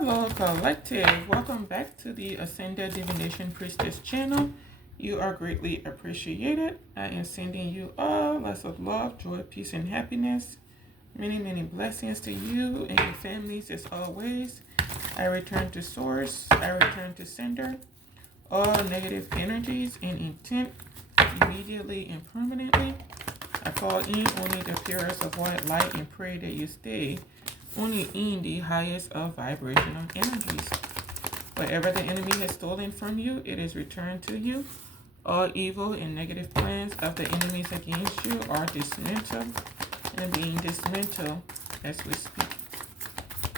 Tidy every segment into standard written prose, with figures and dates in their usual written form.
Hello, Collective. Welcome back to the Ascended Divination Priestess channel. You are greatly appreciated. I am sending you all lots of love, joy, peace, and happiness. Many, many blessings to you and your families as always. I return to Source. I return to Sender. All negative energies and intent immediately and permanently. I call in only the purest of white light and pray that you stay only in the highest of vibrational energies. Whatever the enemy has stolen from you, it is returned to you. All evil and negative plans of the enemies against you are dismantled and being dismantled as we speak.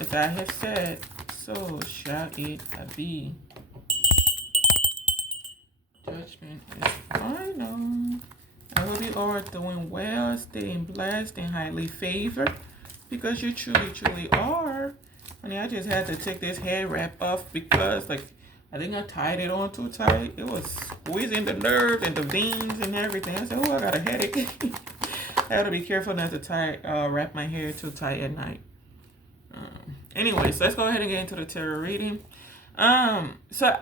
As I have said, so shall it be. Judgment is final. I hope you all are doing well, staying blessed and highly favored. Because you truly, truly are. Honey, I just had to take this head wrap off because, I think I tied it on too tight. It was squeezing the nerves and the veins and everything. I said, oh, I got a headache. I got to be careful not to wrap my hair too tight at night. Anyways, let's go ahead and get into the tarot reading. So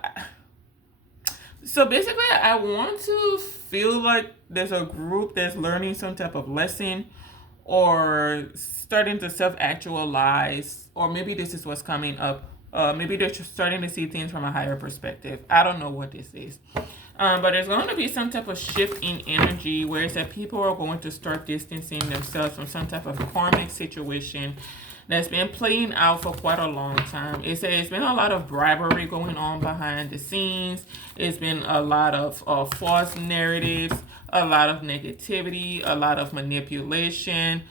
basically, I want to feel like there's a group that's learning some type of lesson or starting to self-actualize, or maybe this is what's coming up. Maybe they're starting to see things from a higher perspective. I don't know what this is. But there's going to be some type of shift in energy where it's that people are going to start distancing themselves from some type of karmic situation that's been playing out for quite a long time. It's been a lot of bribery going on behind the scenes. It's been a lot of false narratives, a lot of negativity, a lot of manipulation,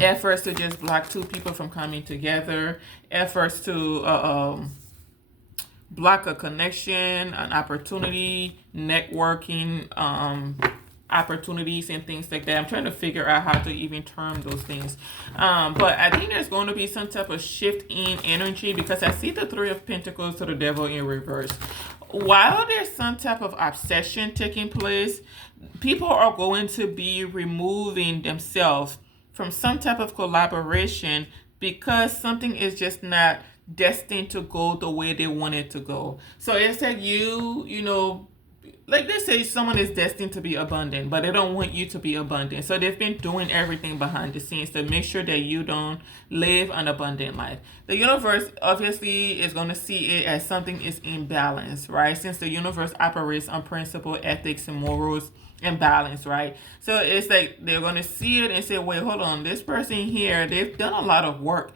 efforts to just block two people from coming together, efforts to block a connection, an opportunity, networking, opportunities and things like that. I'm trying to figure out how to even term those things. But I think there's going to be some type of shift in energy because I see the Three of Pentacles to the Devil in reverse. While there's some type of obsession taking place, people are going to be removing themselves from some type of collaboration because something is just not destined to go the way they want it to go. So it's like you know, like they say someone is destined to be abundant, but they don't want you to be abundant. So they've been doing everything behind the scenes to make sure that you don't live an abundant life. The universe obviously is going to see it as something is imbalanced, right? Since the universe operates on principle, ethics, and morals and balance, right? So it's like they're going to see it and say, wait, hold on, this person here, they've done a lot of work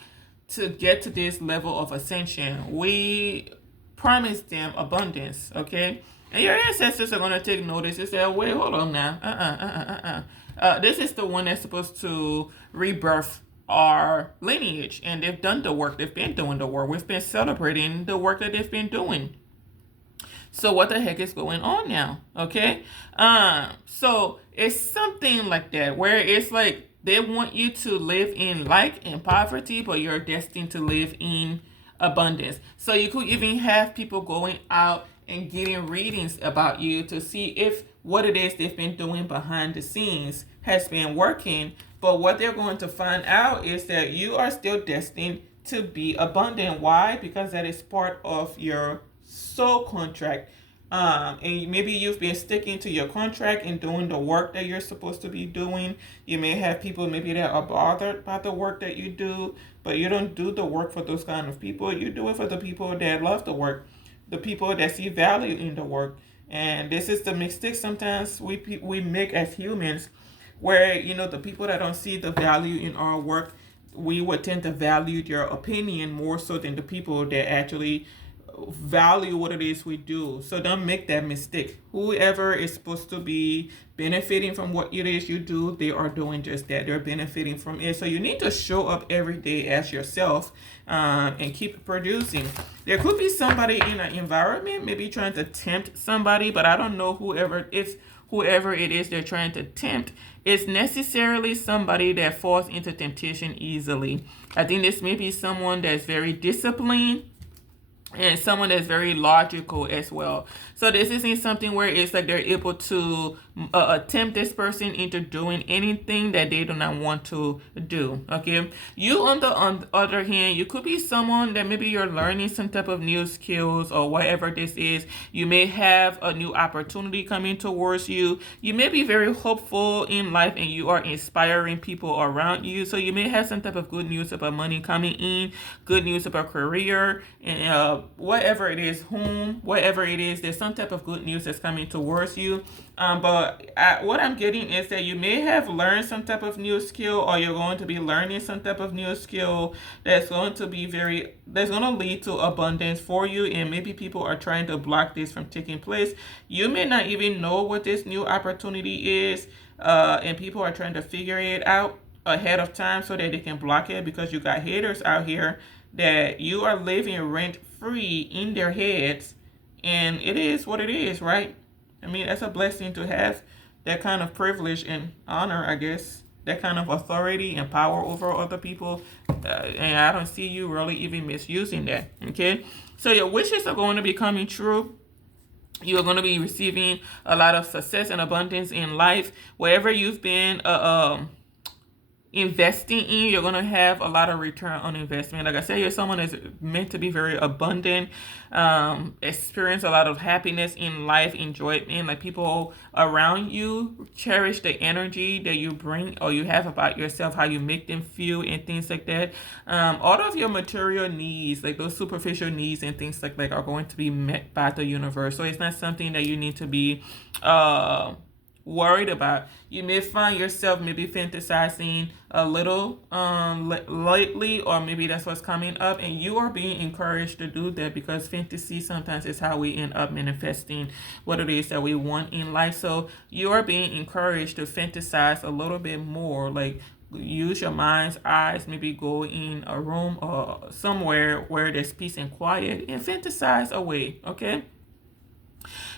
to get to this level of ascension. We promised them abundance, okay? And your ancestors are going to take notice and say, wait, hold on now. This is the one that's supposed to rebirth our lineage. And they've done the work. They've been doing the work. We've been celebrating the work that they've been doing. So what the heck is going on now? Okay? So it's something like that where it's like they want you to live in poverty, but you're destined to live in abundance. So you could even have people going out and getting readings about you to see if what it is they've been doing behind the scenes has been working. But what they're going to find out is that you are still destined to be abundant. Why? Because that is part of your soul contract. And maybe you've been sticking to your contract and doing the work that you're supposed to be doing. You may have people maybe that are bothered by the work that you do, but you don't do the work for those kind of people. You do it for the people that love the work, the people that see value in the work. And this is the mistake sometimes we make as humans, where the people that don't see the value in our work, we would tend to value their opinion more so than the people that actually value what it is we do. So don't make that mistake. Whoever is supposed to be benefiting from what it is you do, they are doing just that. They're benefiting from it. So you need to show up every day as yourself and keep producing. There could be somebody in an environment maybe trying to tempt somebody, but I don't know whoever it is they're trying to tempt is necessarily somebody that falls into temptation easily. I think this may be someone that's very disciplined and someone that's very logical as well. So this isn't something where it's like they're able to tempt this person into doing anything that they do not want to do. Okay, you on the other hand, you could be someone that maybe you're learning some type of new skills or whatever this is. You may have a new opportunity coming towards you. You may be very hopeful in life and you are inspiring people around you. So you may have some type of good news about money coming in, good news about career, and whatever it is, home, whatever it is, there's some type of good news that's coming towards you. What I'm getting is that you may have learned some type of new skill, or you're going to be learning some type of new skill that's going to lead to abundance for you. And maybe people are trying to block this from taking place. You may not even know what this new opportunity is, and people are trying to figure it out ahead of time so that they can block it, because you got haters out here that you are living rent free in their heads, and it is what it is, right? I mean, that's a blessing to have that kind of privilege and honor, I guess, that kind of authority and power over other people. And I don't see you really even misusing that. Okay, so your wishes are going to be coming true. You're going to be receiving a lot of success and abundance in life. Wherever you've been investing in, you're going to have a lot of return on investment. Like I said, you're someone that's meant to be very abundant, experience a lot of happiness in life, enjoyment. Like people around you cherish the energy that you bring or you have about yourself, how you make them feel and things like that. All of your material needs, like those superficial needs and things like that, are going to be met by the universe. So it's not something that you need to be worried about. You may find yourself maybe fantasizing a little lately, or maybe that's what's coming up, and you are being encouraged to do that, because fantasy sometimes is how we end up manifesting what it is that we want in life. So you are being encouraged to fantasize a little bit more, like use your mind's eyes, maybe go in a room or somewhere where there's peace and quiet and fantasize away. Okay,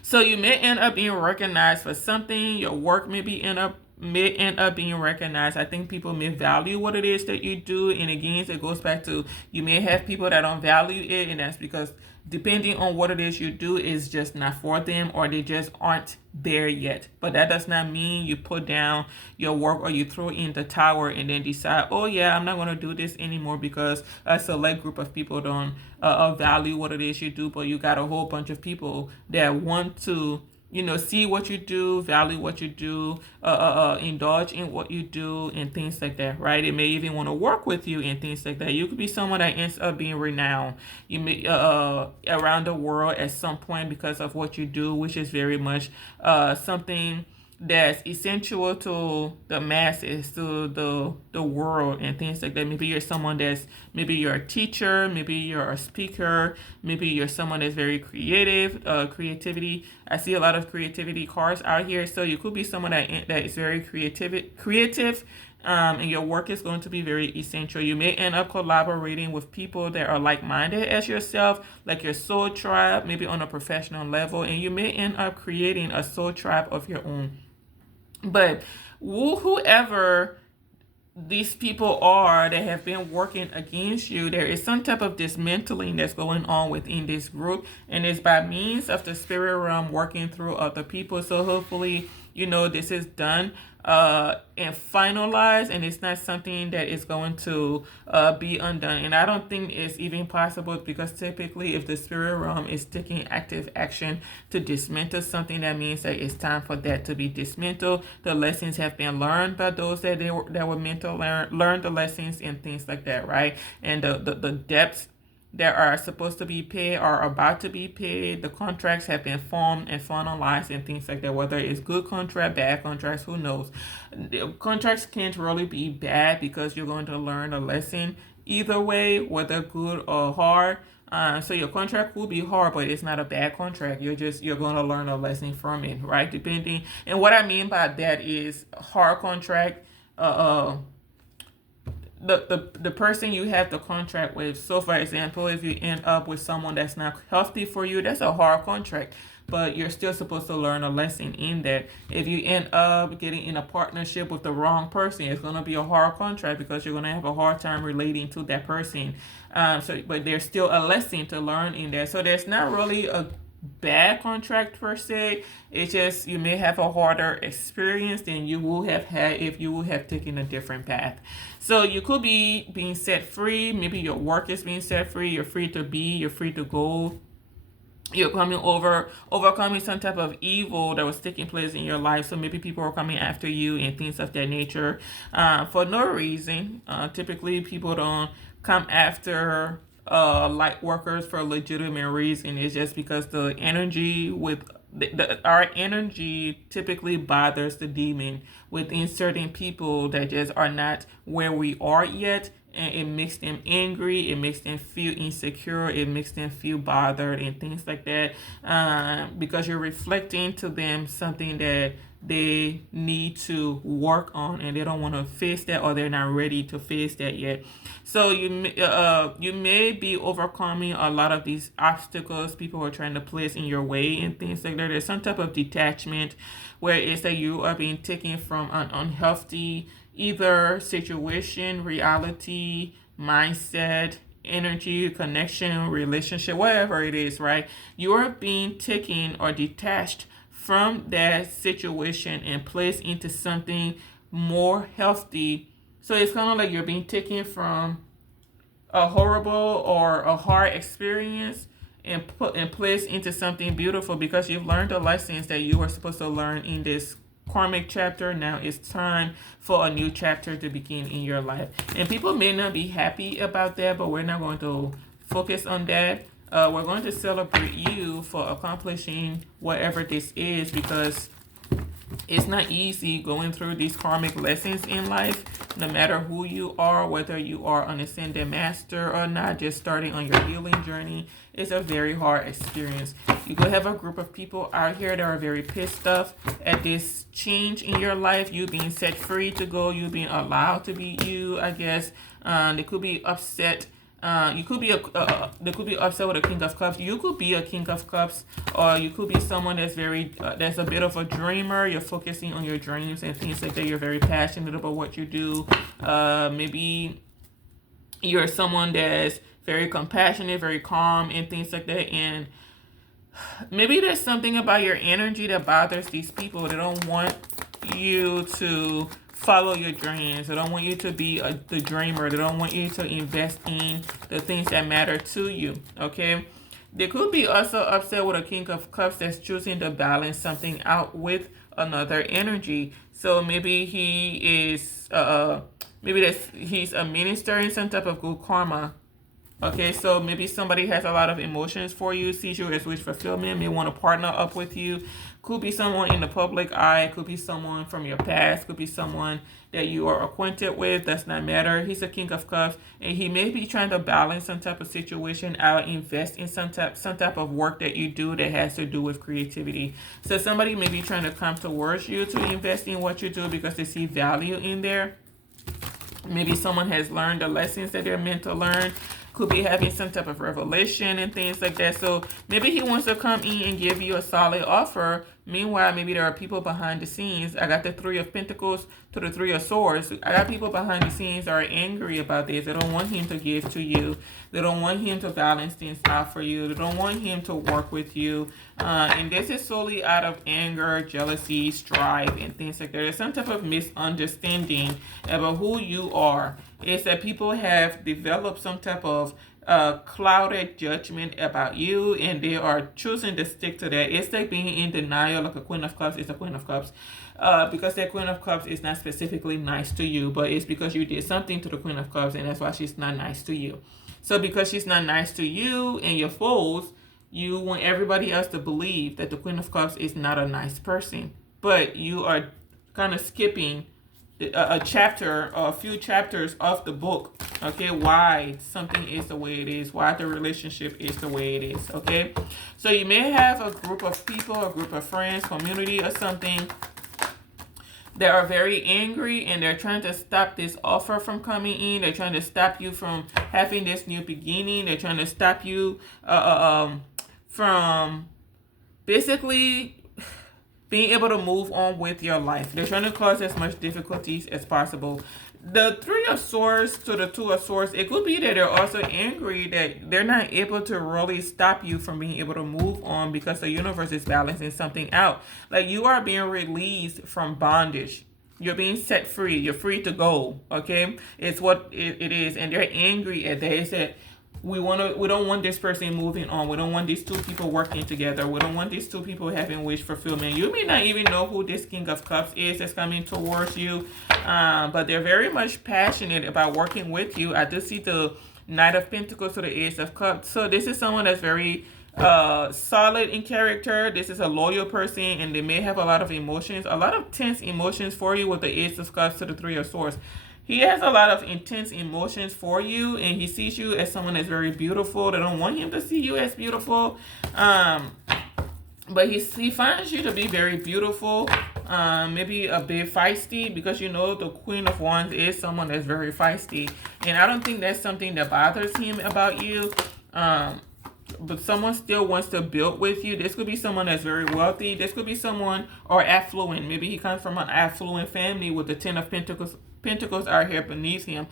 so you may end up being recognized for something. Your work may end up being recognized. I think people may value what it is that you do. And again, it goes back to, you may have people that don't value it, and that's because depending on what it is you do is just not for them, or they just aren't there yet. But that does not mean you put down your work or you throw in the towel and then decide, oh yeah, I'm not going to do this anymore because a select group of people don't value what it is you do. But you got a whole bunch of people that want to see what you do, value what you do, indulge in what you do, and things like that, right? It may even want to work with you and things like that. You could be someone that ends up being renowned, you may around the world at some point because of what you do, which is very much something that's essential to the masses, to the world, and things like that. Maybe you're someone maybe you're a teacher, maybe you're a speaker, maybe you're someone that's very creative, creativity. I see a lot of creativity cards out here, so you could be someone that is very creative, and your work is going to be very essential. You may end up collaborating with people that are like-minded as yourself, like your soul tribe, maybe on a professional level, and you may end up creating a soul tribe of your own. But whoever these people are that have been working against you, there is some type of dismantling that's going on within this group, and it's by means of the spirit realm working through other people. So hopefully, this is done and finalized, and it's not something that is going to be undone. And I don't think it's even possible, because typically if the spirit realm is taking active action to dismantle something, that means that it's time for that to be dismantled. The lessons have been learned by those that were meant to learn the lessons and things like that, right? And the depths that are supposed to be paid are about to be paid. The contracts have been formed and finalized and things like that. Whether it's good contract, bad contracts, who knows? The contracts can't really be bad, because you're going to learn a lesson either way, whether good or hard. So your contract will be hard, but it's not a bad contract. You're going to learn a lesson from it, right? Depending, and what I mean by that is hard contract. The person you have the contract with. So for example, if you end up with someone that's not healthy for you, that's a hard contract, but you're still supposed to learn a lesson in that. If you end up getting in a partnership with the wrong person, it's going to be a hard contract, because you're going to have a hard time relating to that person. But there's still a lesson to learn in there. So there's not really bad contract per se. It's just you may have a harder experience than you would have had if you would have taken a different path. So you could be being set free. Maybe your work is being set free. You're free to be. You're free to go. You're overcoming some type of evil that was taking place in your life. So maybe people are coming after you and things of that nature, for no reason. Typically, people don't come after light workers for a legitimate reason. It's just because the energy with our energy typically bothers the demon within certain people that just are not where we are yet, and it makes them angry, it makes them feel insecure, it makes them feel bothered and things like that, because you're reflecting to them something that they need to work on and they don't want to face that, or they're not ready to face that yet. So you may be overcoming a lot of these obstacles people are trying to place in your way and things like that. There's some type of detachment where it's that you are being taken from an unhealthy either situation, reality, mindset, energy, connection, relationship, whatever it is, right? You are being taken or detached from that situation and placed into something more healthy. So it's kind of like you're being taken from a horrible or a hard experience and put and placed into something beautiful because you've learned the lessons that you were supposed to learn in this karmic chapter. Now it's time for a new chapter to begin in your life. And people may not be happy about that, but we're not going to focus on that. We're going to celebrate you for accomplishing whatever this is, because it's not easy going through these karmic lessons in life, no matter who you are, whether you are an ascended master or not, just starting on your healing journey. It's a very hard experience. You could have a group of people out here that are very pissed off at this change in your life, you being set free to go, you being allowed to be you, I guess. They could be upset. You could be they could be upset with a king of cups. You could be a king of cups, or you could be someone that's very that's a bit of a dreamer. You're focusing on your dreams and things like that. You're very passionate about what you do. Maybe you're someone that's very compassionate, very calm, and things like that. And maybe there's something about your energy that bothers these people. They don't want you to follow your dreams. They don't want you to be the dreamer. They don't want you to invest in the things that matter to you. Okay? They could be also upset with a king of cups that's choosing to balance something out with another energy. So maybe he is maybe he's a minister in some type of good karma. Okay, so maybe somebody has a lot of emotions for you, sees you as wish fulfillment, may want to partner up with you. Could be someone in the public eye, could be someone from your past, could be someone that you are acquainted with, does not matter. He's a king of cups, and he may be trying to balance some type of situation out, invest in some type of work that you do that has to do with creativity. So somebody may be trying to come towards you to invest in what you do because they see value in there. Maybe someone has learned the lessons that they're meant to learn. Could be having some type of revelation and things like that. So maybe he wants to come in and give you a solid offer. Meanwhile, maybe there are people behind the scenes. I got the Three of Pentacles to the Three of Swords. I got people behind the scenes that are angry about this. They don't want him to give to you. They don't want him to balance things out for you. They don't want him to work with you. And this is solely out of anger, jealousy, strife, and things like that. There's some type of misunderstanding about who you are. It's that people have developed some type of clouded judgment about you, and they are choosing to stick to that. It's like being in denial, like a Queen of Cups is a Queen of Cups. Because that Queen of Cups is not specifically nice to you, but it's because you did something to the Queen of Cups, and that's why she's not nice to you. So because she's not nice to you and your foes, you want everybody else to believe that the Queen of Cups is not a nice person. But you are kind of skipping a chapter or a few chapters of the book, okay, why something is the way it is, why the relationship is the way it is, okay? So you may have a group of people, a group of friends, community or something that are very angry, and they're trying to stop this offer from coming in. They're trying to stop you from having this new beginning. They're trying to stop you from basically being able to move on with your life. They're trying to cause as much difficulties as possible. The Three of Swords to the Two of Swords, it could be that they're also angry that they're not able to really stop you from being able to move on because the universe is balancing something out. Like you are being released from bondage. You're being set free. You're free to go. Okay, it's what it is, and they're angry at that. They said we don't want this person moving on. We don't want these two people working together. We don't want these two people having wish fulfillment. You may not even know who this King of Cups is that's coming towards you, but they're very much passionate about working with you. I do see the Knight of Pentacles to the Ace of Cups. So this is someone that's very solid in character. This is a loyal person, and they may have a lot of emotions, a lot of tense emotions for you with the Ace of Cups to the Three of Swords. He has a lot of intense emotions for you, and he sees you as someone that's very beautiful. They don't want him to see you as beautiful, but he finds you to be very beautiful, maybe a bit feisty, because you know the Queen of Wands is someone that's very feisty, and I don't think that's something that bothers him about you. But someone still wants to build with you. This could be someone that's very wealthy. This could be someone or affluent. Maybe he comes from an affluent family with the Ten of Pentacles are here beneath him.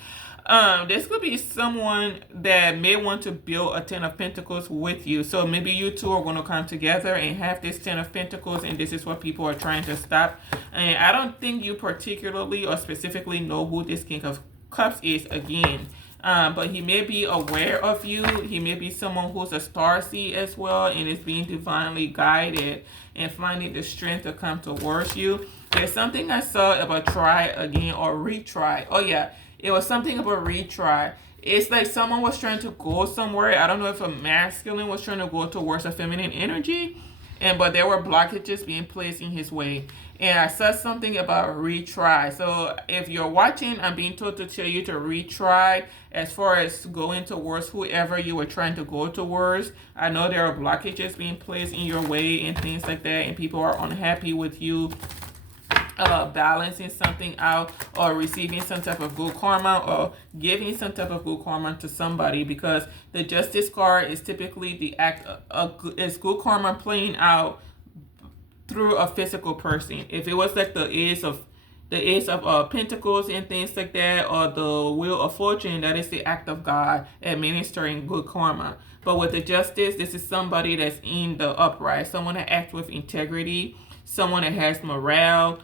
This could be someone that may want to build a Ten of Pentacles with you. So maybe you two are going to come together and have this Ten of Pentacles, and this is what people are trying to stop. And I don't think you particularly or specifically know who this King of Cups is again. But he may be aware of you. He may be someone who's a starseed as well and is being divinely guided and finding the strength to come towards you. There's something I saw about try again or retry. Oh yeah, it was something about retry. It's like someone was trying to go somewhere. I don't know if a masculine was trying to go towards a feminine energy, but there were blockages being placed in his way. And I said something about retry. So if you're watching, I'm being told to tell you to retry as far as going towards whoever you were trying to go towards. I know there are blockages being placed in your way and things like that, and people are unhappy with you balancing something out or receiving some type of good karma or giving some type of good karma to somebody, because the Justice card is typically the act of it's good karma playing out through a physical person. If it was like the Ace of Pentacles and things like that, or the Wheel of Fortune, that is the act of God administering good karma. But with the Justice, this is somebody that's in the upright, someone that acts with integrity, someone that has morale,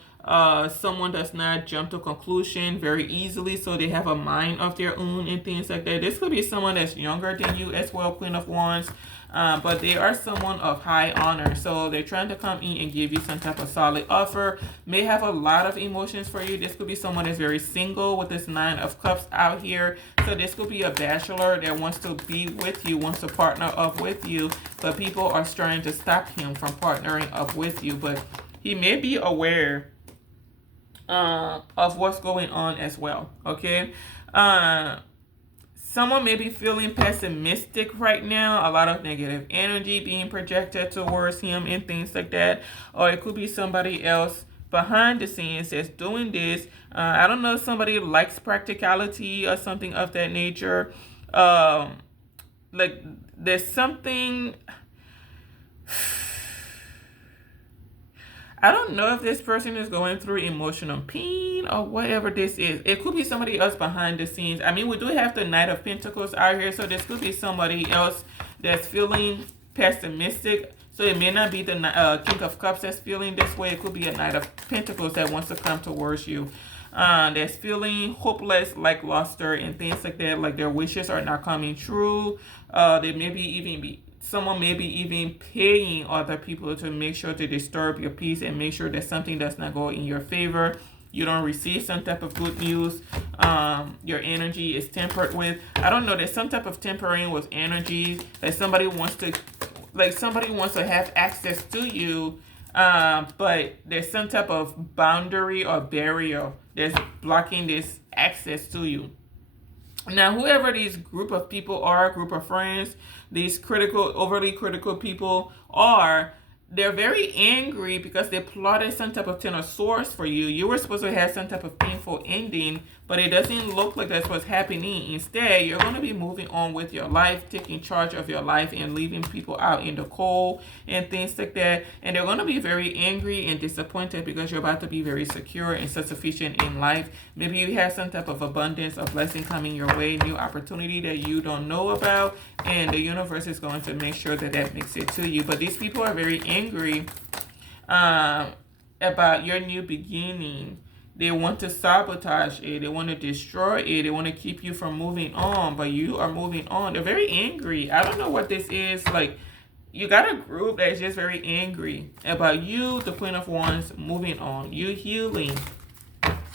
someone does not jump to conclusion very easily, so they have a mind of their own and things like that. This could be someone that's younger than you as well, Queen of Wands, but they are someone of high honor, so they're trying to come in and give you some type of solid offer. May have a lot of emotions for you. This could be someone that's very single with this Nine of Cups out here, so this could be a bachelor that wants to be with you, wants to partner up with you, but people are trying to stop him from partnering up with you. But he may be aware of what's going on as well. Okay, someone may be feeling pessimistic right now, a lot of negative energy being projected towards him and things like that, or it could be somebody else behind the scenes that's doing this. I don't know if somebody likes practicality or something of that nature. Like there's something, I don't know if this person is going through emotional pain or whatever this is. It could be somebody else behind the scenes. I mean, we do have the Knight of Pentacles out here, so this could be somebody else that's feeling pessimistic. So it may not be the King of Cups that's feeling this way. It could be a Knight of Pentacles that wants to come towards you. That's feeling hopeless, lackluster, and things like that. Like their wishes are not coming true. They maybe even be someone may be even paying other people to make sure to disturb your peace and make sure that something does not go in your favor. You don't receive some type of good news. Your energy is tempered with. I don't know. There's some type of tempering with energy that somebody wants to have access to you, but there's some type of boundary or barrier that's blocking this access to you. Now, whoever these group of people are, group of friends, these overly critical people are, they're very angry because they plotted some type of Ten of Swords for you. You were supposed to have some type of painful ending, but it doesn't look like that's what's happening. Instead, you're going to be moving on with your life, taking charge of your life, and leaving people out in the cold and things like that. And they're going to be very angry and disappointed because you're about to be very secure and self-sufficient in life. Maybe you have some type of abundance, a blessing coming your way, new opportunity that you don't know about, and the universe is going to make sure that that makes it to you. But these people are very angry about your new beginning. They want to sabotage it. They want to destroy it. They want to keep you from moving on, but you are moving on. They're very angry. I don't know what this is. Like, you got a group that is just very angry about you, the Queen of Wands, moving on. You healing.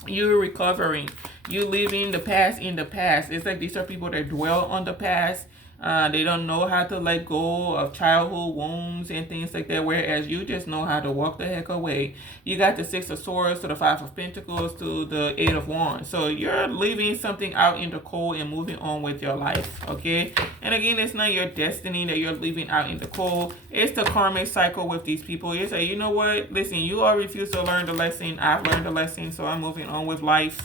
You recovering. You leaving the past in the past. It's like these are people that dwell on the past. They don't know how to let go of childhood wounds and things like that, whereas you just know how to walk the heck away. You got the Six of Swords to the Five of Pentacles to the Eight of Wands. So you're leaving something out in the cold and moving on with your life, okay? And again, it's not your destiny that you're leaving out in the cold. It's the karmic cycle with these people. You say, you know what? Listen, you all refuse to learn the lesson. I've learned the lesson, so I'm moving on with life.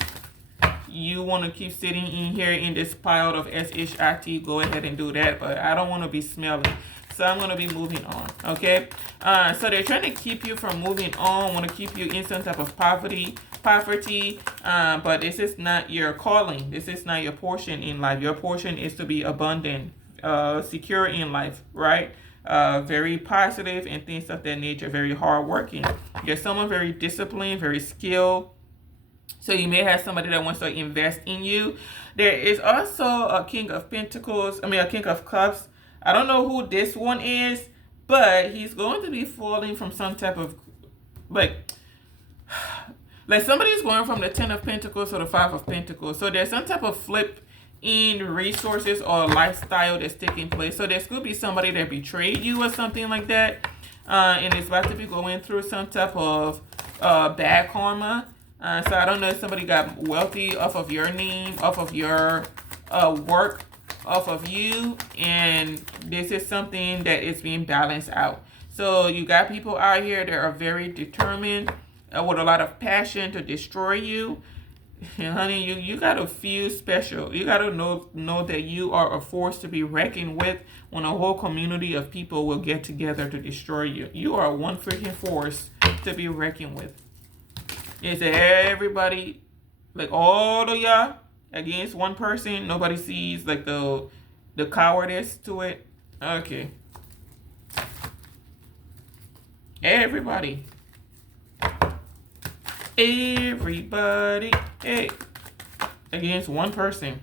You want to keep sitting in here in this pile of SHIT, go ahead and do that. But I don't want to be smelly. So I'm going to be moving on. Okay. So they're trying to keep you from moving on. Want to keep you in some type of poverty. But this is not your calling. This is not your portion in life. Your portion is to be abundant, secure in life, right? Very positive and things of that nature. Very hardworking. You're someone very disciplined, very skilled. So you may have somebody that wants to invest in you. There is also a King of Pentacles. A King of Cups. I don't know who this one is, but he's going to be falling from some type of, like somebody's going from the Ten of Pentacles to the Five of Pentacles. So there's some type of flip in resources or lifestyle that's taking place. So there could be somebody that betrayed you or something like that. And it's about to be going through some type of bad karma. So I don't know if somebody got wealthy off of your name, off of your work, off of you. And this is something that is being balanced out. So you got people out here that are very determined with a lot of passion to destroy you. And honey, you got to feel special. You got to know that you are a force to be reckoned with when a whole community of people will get together to destroy you. You are one freaking force to be reckoned with. It's everybody, like all of y'all against one person. Nobody sees like the cowardice to it. Okay. Everybody, hey, against one person.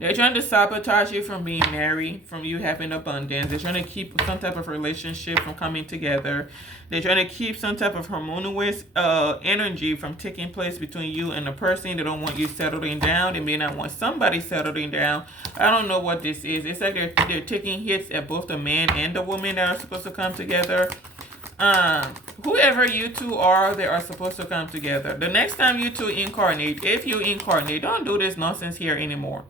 They're trying to sabotage you from being married, from you having abundance. They're trying to keep some type of relationship from coming together. They're trying to keep some type of harmonious energy from taking place between you and the person. They don't want you settling down. They may not want somebody settling down. I don't know what this is. It's like they're taking hits at both the man and the woman that are supposed to come together. Whoever you two are, they are supposed to come together. The next time you two incarnate, if you incarnate, don't do this nonsense here anymore.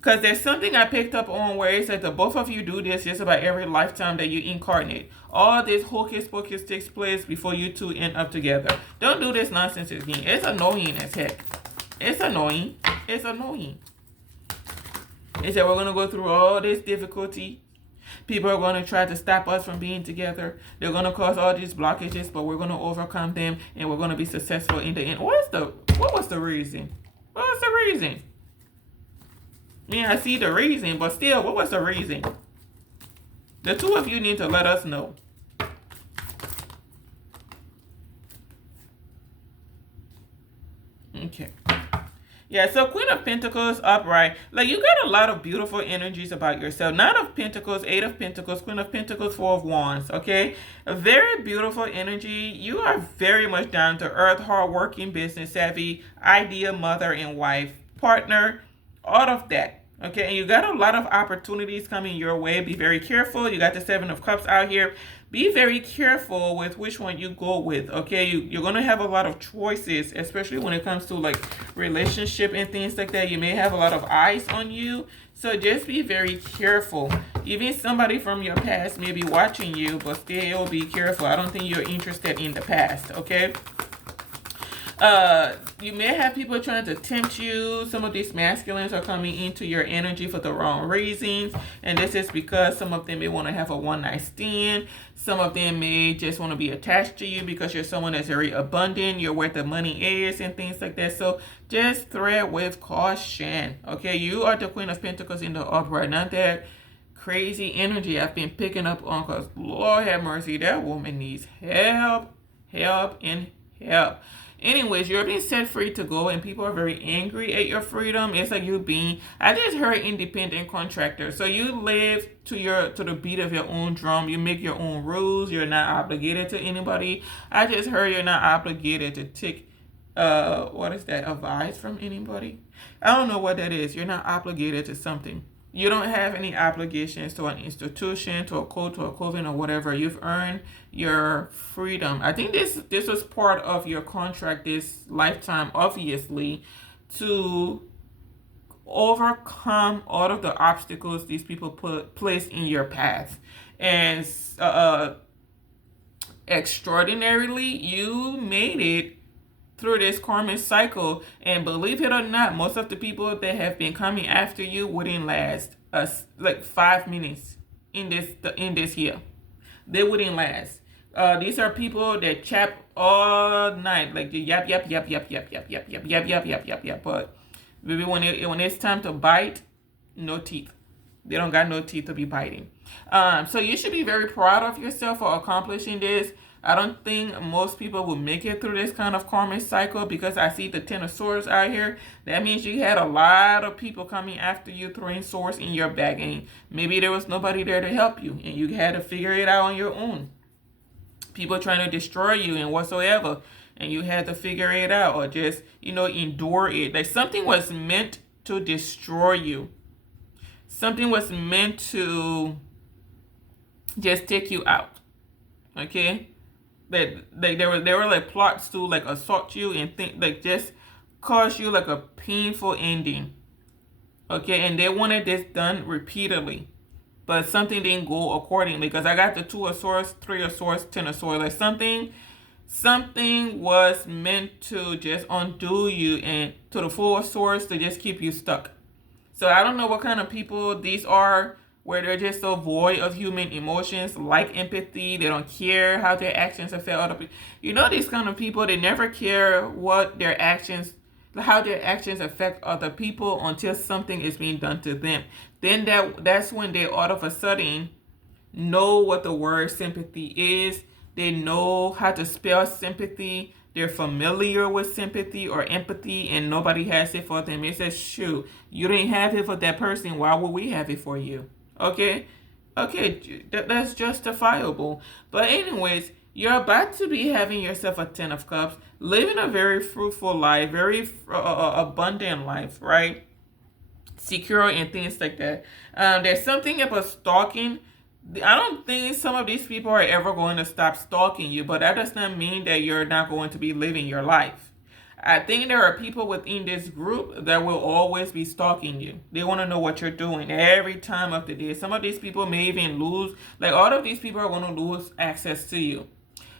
Because there's something I picked up on where it said the both of you do this just about every lifetime that you incarnate. All this hocus pocus takes place before you two end up together. Don't do this nonsense again. It's annoying as heck. It's annoying. It's annoying. It said we're going to go through all this difficulty. People are going to try to stop us from being together. They're going to cause all these blockages, but we're going to overcome them and we're going to be successful in the end. What was the reason? What was the reason? Yeah, I see the reason, but still, what was the reason? The two of you need to let us know. Okay. Yeah, so Queen of Pentacles, upright. Like, you got a lot of beautiful energies about yourself. Nine of Pentacles, Eight of Pentacles, Queen of Pentacles, Four of Wands, okay? A very beautiful energy. You are very much down to earth, hardworking, business savvy, ideal mother and wife, partner, all of that. Okay, and you got a lot of opportunities coming your way. Be very careful. You got the Seven of Cups out here. Be very careful with which one you go with. Okay, you're gonna have a lot of choices, especially when it comes to like relationship and things like that. You may have a lot of eyes on you, so just be very careful. Even somebody from your past may be watching you, but still be careful. I don't think you're interested in the past. Okay. You may have people trying to tempt you. Some of these masculines are coming into your energy for the wrong reasons, and this is because some of them may want to have a one night stand. Some of them may just want to be attached to you because you're someone that's very abundant. You're where the money is and things like that. So just tread with caution. Okay, you are the Queen of Pentacles in the upright, not that crazy energy I've been picking up on. Cause Lord have mercy, that woman needs help, help, and help. Anyways, you're being set free to go, and people are very angry at your freedom. It's like you being, I just heard independent contractor. So you live to the beat of your own drum. You make your own rules. You're not obligated to anybody. I just heard you're not obligated to take what is that, advice from anybody? I don't know what that is. You're not obligated to something. You don't have any obligations to an institution, to a code, to a coven, or whatever. You've earned your freedom. I think this was part of your contract this lifetime, obviously, to overcome all of the obstacles these people place in your path. And extraordinarily, you made it through this karmic cycle, and believe it or not, most of the people that have been coming after you wouldn't last us like 5 minutes in this year. They wouldn't last. These are people that chap all night, like the yap yap yap yap yap yap yap yap yap yap yap yap yap. But maybe when it's time to bite, no teeth. They don't got no teeth to be biting. So you should be very proud of yourself for accomplishing this. I don't think most people will make it through this kind of karmic cycle because I see the Ten of Swords out here. That means you had a lot of people coming after you, throwing swords in your back, and maybe there was nobody there to help you, and you had to figure it out on your own. People trying to destroy you and whatsoever, and you had to figure it out or just, endure it. Like something was meant to destroy you. Something was meant to just take you out. Okay? That like there were like plots to like assault you and think like just cause you like a painful ending. Okay, and they wanted this done repeatedly, but something didn't go accordingly. Because I got the Two of Swords, Three of Swords, Ten of Swords. Like something was meant to just undo you, and to the Four of Swords to just keep you stuck. So I don't know what kind of people these are, where they're just so void of human emotions, like empathy. They don't care how their actions affect other people. These kind of people, they never care what their actions, how their actions affect other people until something is being done to them. Then that's when they all of a sudden know what the word sympathy is. They know how to spell sympathy. They're familiar with sympathy or empathy, and nobody has it for them. It says, shoot, you didn't have it for that person. Why would we have it for you? Okay, that's justifiable. But anyways, you're about to be having yourself a Ten of Cups, living a very fruitful life, very abundant life, right? Secure and things like that. There's something about stalking. I don't think some of these people are ever going to stop stalking you, but that does not mean that you're not going to be living your life. I think there are people within this group that will always be stalking you. They want to know what you're doing every time of the day. Some of these people may even lose, like all of these people are going to lose access to you.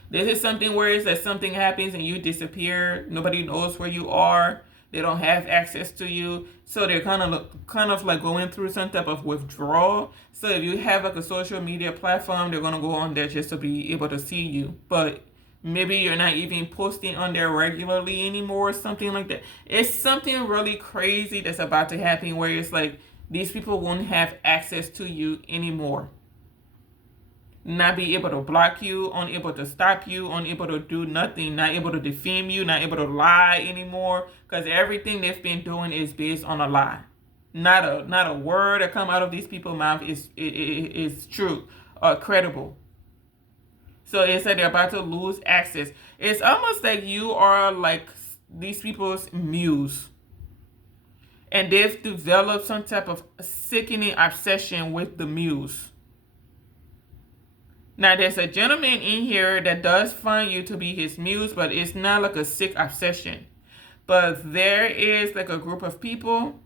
This is something where it's that something happens and you disappear. Nobody knows where you are. They don't have access to you. So they're kind of like going through some type of withdrawal. So if you have like a social media platform, they're going to go on there just to be able to see you. But maybe you're not even posting on there regularly anymore or something like that. It's something really crazy that's about to happen where it's like these people won't have access to you anymore. Not be able to block you, unable to stop you, unable to do nothing, not able to defame you, not able to lie anymore, because everything they've been doing is based on a lie. Not a word that come out of these people's mouth is true or credible. So it's like they're about to lose access. It's almost like you are like these people's muse. And they've developed some type of sickening obsession with the muse. Now, there's a gentleman in here that does find you to be his muse, but it's not like a sick obsession. But there is like a group of people,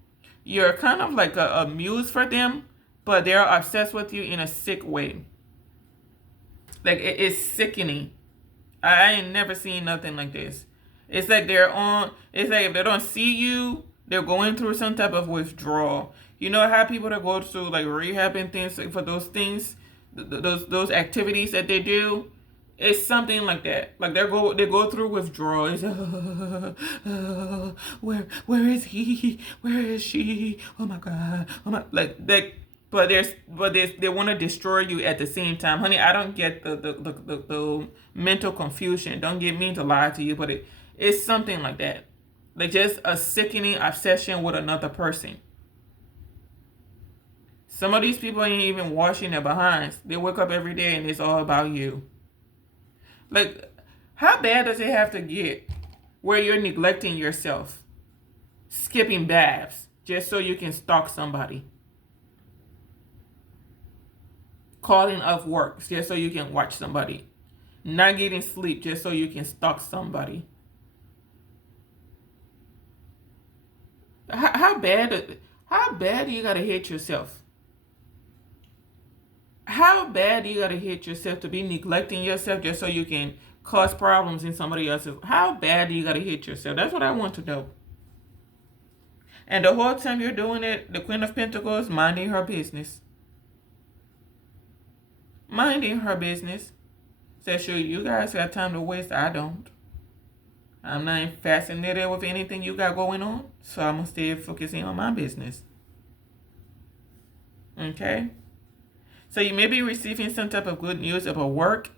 you're kind of like a muse for them, but they're obsessed with you in a sick way. Like, it's sickening. I ain't never seen nothing like this. It's like it's like if they don't see you, they're going through some type of withdrawal. You know how people that go through like rehab and things for those things, those activities that they do? It's something like that. Like they go through withdrawal. It's where is he? Where is she? Oh my God. Oh my, like they. But they want to destroy you at the same time, honey. I don't get the mental confusion. Don't get me to lie to you, but it's something like that, like just a sickening obsession with another person. Some of these people ain't even washing their behinds. They wake up every day and it's all about you. Like, how bad does it have to get where you're neglecting yourself, skipping baths just so you can stalk somebody? Calling off work just so you can watch somebody, not getting sleep just so you can stalk somebody. How bad do you gotta hate yourself? How bad do you gotta hate yourself to be neglecting yourself just so you can cause problems in somebody else's? How bad do you gotta hate yourself? That's what I want to know. And the whole time you're doing it, the Queen of Pentacles minding her business. Minding her business. Says, sure, you guys got time to waste. I don't. I'm not fascinated with anything you got going on, so I'm going to stay focusing on my business. Okay? So you may be receiving some type of good news about work.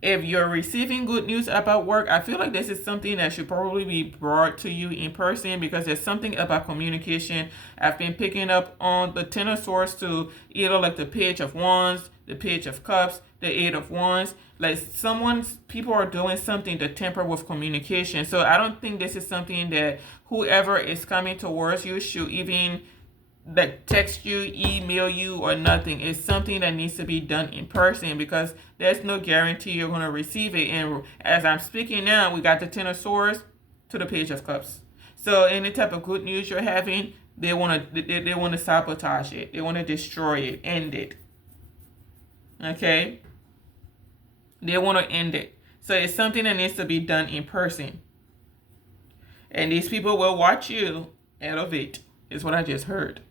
If you're receiving good news about work, I feel like this is something that should probably be brought to you in person, because there's something about communication. I've been picking up on the Ten of Swords to either like the Page of Wands, the Page of Cups, the Eight of Wands. Like people are doing something to temper with communication. So I don't think this is something that whoever is coming towards you should even like text you, email you, or nothing. It's something that needs to be done in person, because there's no guarantee you're going to receive it. And as I'm speaking now, we got the Ten of Swords to the Page of Cups. So any type of good news you're having, they want to sabotage it. They want to destroy it, end it. Okay? They want to end it. So it's something that needs to be done in person. And these people will watch you elevate, is what I just heard.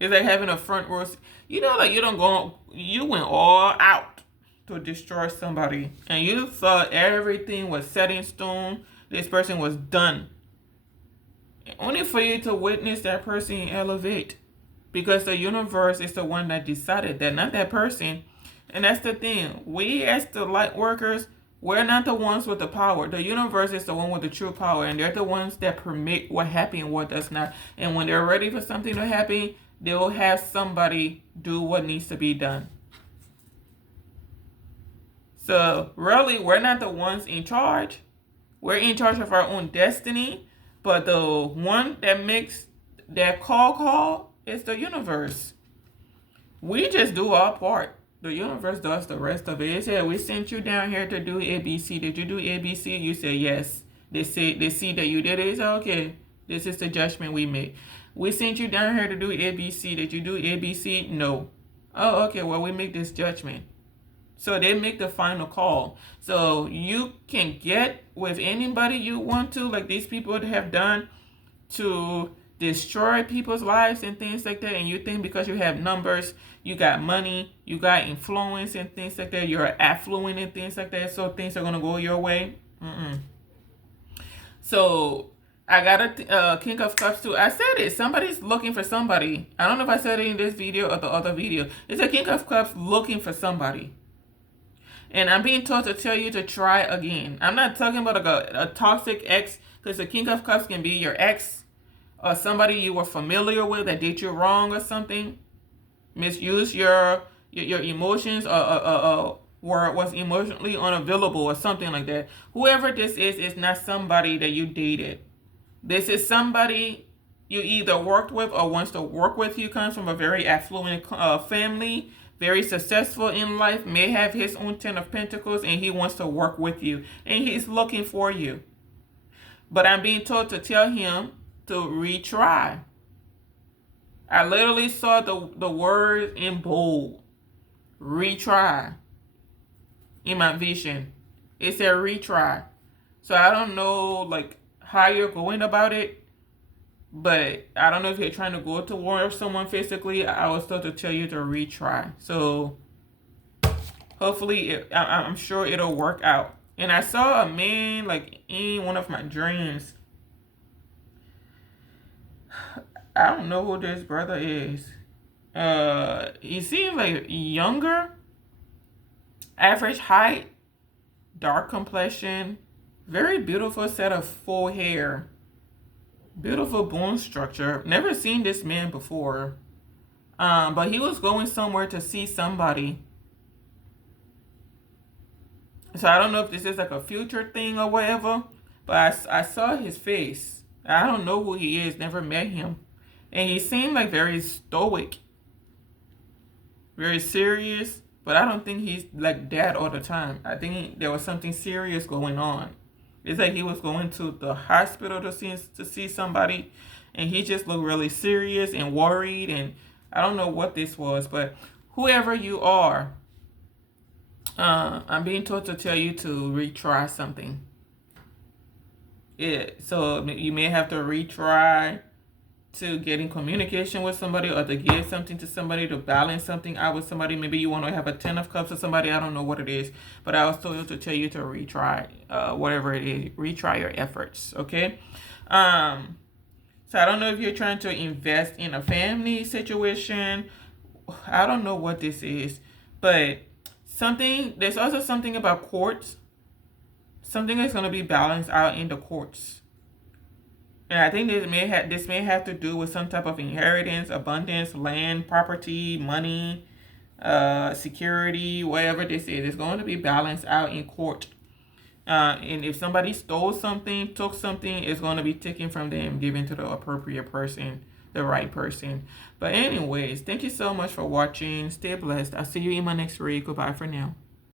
It's like having a front row. You know, like you went all out to destroy somebody. And you thought everything was set in stone. This person was done. Only for you to witness that person elevate. Because the universe is the one that decided that, not that person. And that's the thing. We as the light workers, we're not the ones with the power. The universe is the one with the true power. And they're the ones that permit what happens and what does not. And when they're ready for something to happen, they will have somebody do what needs to be done. So really, we're not the ones in charge. We're in charge of our own destiny. But the one that makes that call is the universe. We just do our part. The universe does the rest of it. It said, we sent you down here to do ABC. Did you do ABC? You say yes. They see that you did it. It's okay. This is the judgment we made. We sent you down here to do ABC. Did you do ABC? No. Oh, okay. Well, we make this judgment. So they make the final call. So you can get with anybody you want to, like these people have done to destroy people's lives and things like that. And you think because you have numbers, you got money, you got influence and things like that, you're affluent and things like that, so things are going to go your way. So I got a King of Cups too. I said it. Somebody's looking for somebody. I don't know if I said it in this video or the other video. It's a King of Cups looking for somebody. And I'm being told to tell you to try again. I'm not talking about a toxic ex, because the King of Cups can be your ex or somebody you were familiar with that did you wrong or something. Misuse your emotions or was emotionally unavailable or something like that. Whoever this is not somebody that you dated. This is somebody you either worked with or wants to work with you comes from a very affluent family, very successful in life, may have his own Ten of Pentacles, and he wants to work with you, and he's looking for you. But I'm being told to tell him to retry. I literally saw the word in bold, retry, in my vision. It said retry. So I don't know like how you're going about it, but I don't know if you're trying to go towards someone physically. I was told to tell you to retry. So hopefully, I'm sure it'll work out. And I saw a man like in one of my dreams. I don't know who this brother is. He seems like younger, average height, dark complexion, very beautiful set of full hair, beautiful bone structure. Never seen this man before. But he was going somewhere to see somebody. So I don't know if this is like a future thing or whatever, but I saw his face. I don't know who he is, never met him. And he seemed like very stoic, very serious, but I don't think he's like that all the time. I think there was something serious going on. It's like he was going to the hospital to see somebody, and he just looked really serious and worried, and I don't know what this was, but whoever you are, I'm being told to tell you to retry something. So you may have to retry to get in communication with somebody, or to give something to somebody, to balance something out with somebody. Maybe you want to have a 10 of cups with somebody. I don't know what it is, but I was told to tell you to retry whatever it is. Retry your efforts, okay? So I don't know if you're trying to invest in a family situation. I don't know what this is, but there's also something about courts. Something is going to be balanced out in the courts. And I think this may have to do with some type of inheritance, abundance, land, property, money, security, whatever this is. It's going to be balanced out in court. And if somebody stole something, took something, it's going to be taken from them, given to the appropriate person, the right person. But anyways, thank you so much for watching. Stay blessed. I'll see you in my next read. Goodbye for now.